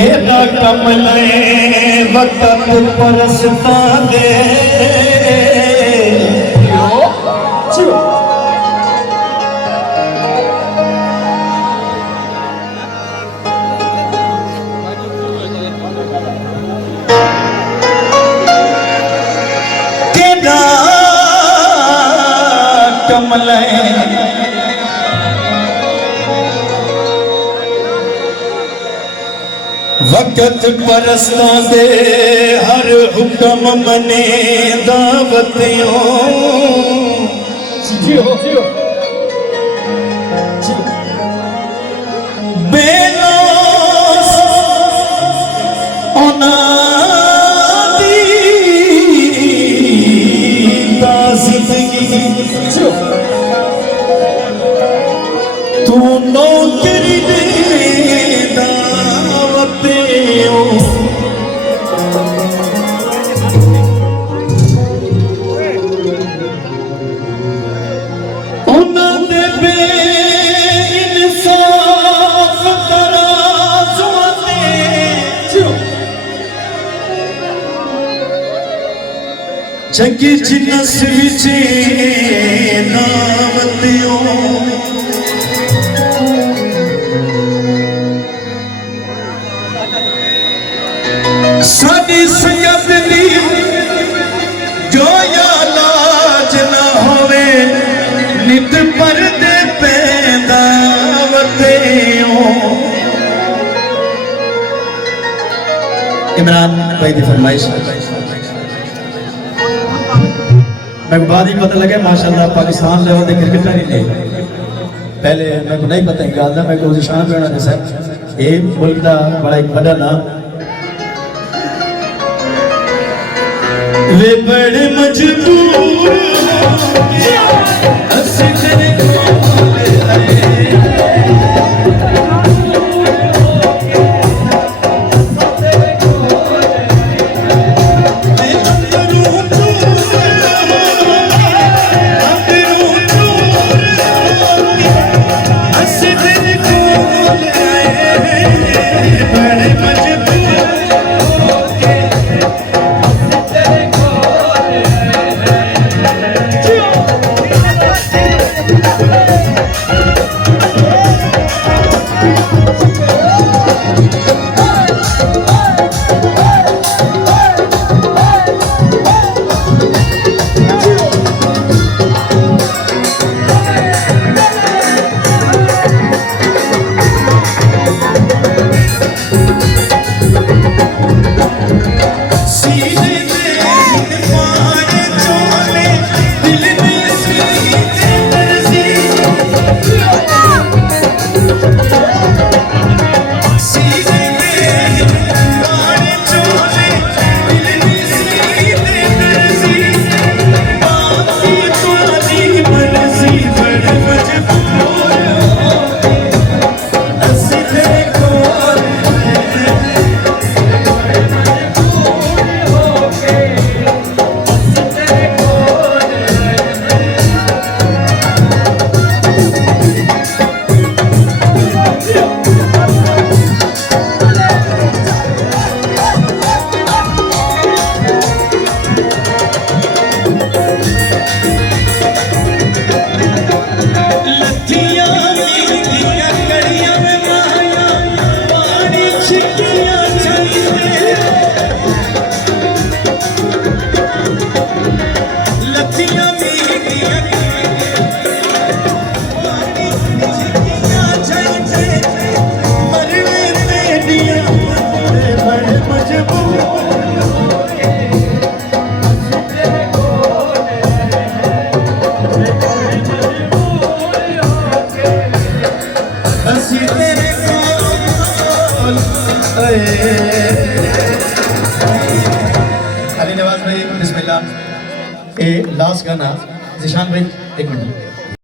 केड़ा कमले वक्त परसता दे केड़ा कमले वक्त परसता दे हर हुक्म मने दावतियों बेलोस ओनादी दा जिंदगी तू नौकरी दे जगी जिनस विचे नामतियों साडी संगत दी जो या लाज ना होवे नित परदे पैदा वतेओ। इमरान भाई की फरमाइश मैं बाद ही पता लगे माशाल्लाह पाकिस्तान लेवल के क्रिकेटर ही नहीं पहले मेरे को नहीं पता गल मैं को शान करना दसा ये मुल्क का बड़ा एक बड़ा नाम वे बड़े मजबूर अली नवाज भाई बिस्मिल्लाह। ये लास्ट गाना जिशान भाई एक मिनट